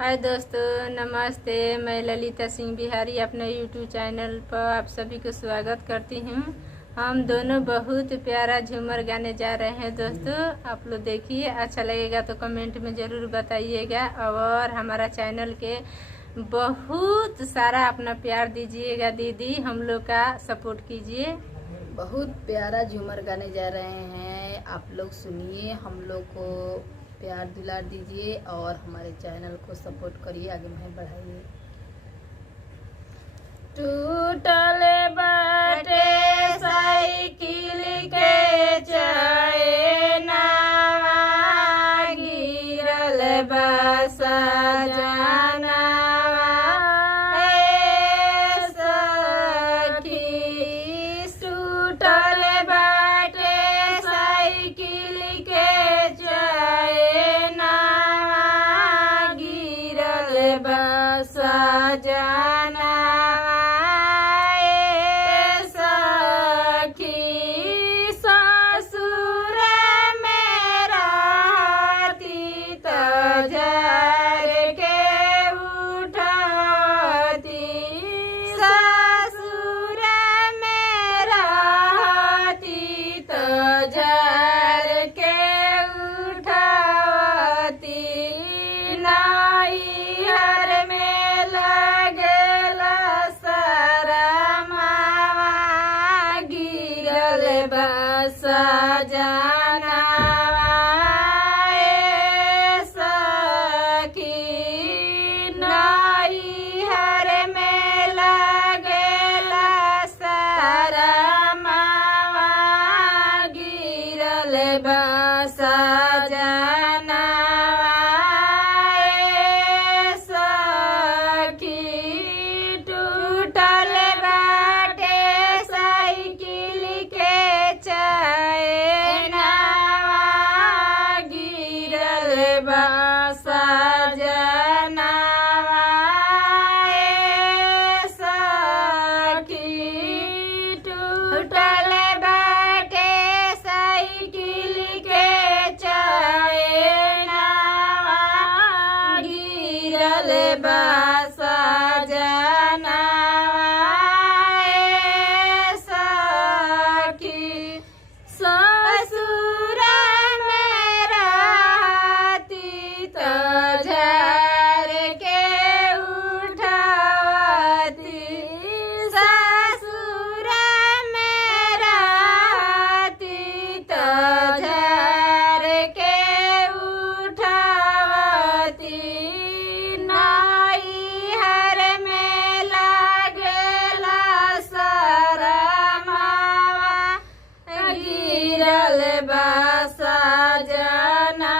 हाय दोस्तों, नमस्ते। मैं ललिता सिंह बिहारी अपने यूट्यूब चैनल पर आप सभी को स्वागत करती हूँ। हम दोनों बहुत प्यारा झूमर गाने जा रहे हैं दोस्तों। आप लोग देखिए, अच्छा लगेगा तो कमेंट में ज़रूर बताइएगा और हमारा चैनल के बहुत सारा अपना प्यार दीजिएगा। दीदी, हम लोग का सपोर्ट कीजिए। बहुत प्यारा झूमर गाने जा रहे हैं, आप लोग सुनिए, हम लोग को प्यार दुलार दीजिए और हमारे चैनल को सपोर्ट करिए, आगे में बढ़ाइए। टूटल बाटे साइकिल के चैना, गिरल बा सजना सजना सखी ससुर मेरा तीत झर के उठती, ससुर मेरा तीत झर के उठती, नैहर में सजना सखी, नैहर में लगेला शरमा, गिरल बा सजना सखी, टूटल बाटे साइकिल के चैना, गिरल बा सजना सखी, टूटल बाटे साइकिल के चैना, गिरल बा सजना सखी, ससुर मेरा तीत झर के उठती, ससुर मेरा तीत झर के उठती, नैहर में लगेला शरमा, गिरल बा सजना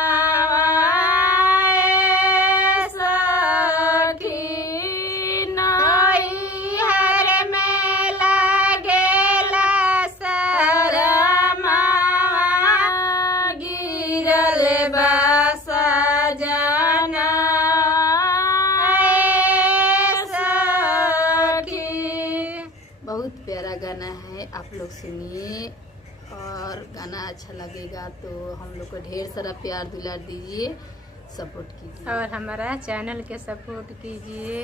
सखी, नैहर में लगेला शरमा, गिरल बा सजना सखी। बहुत प्यारा गाना है, आप लोग सुनिए और गाना अच्छा लगेगा तो हम लोग को ढेर सारा प्यार दुलार दीजिए, सपोर्ट कीजिए और हमारा चैनल के सपोर्ट कीजिए।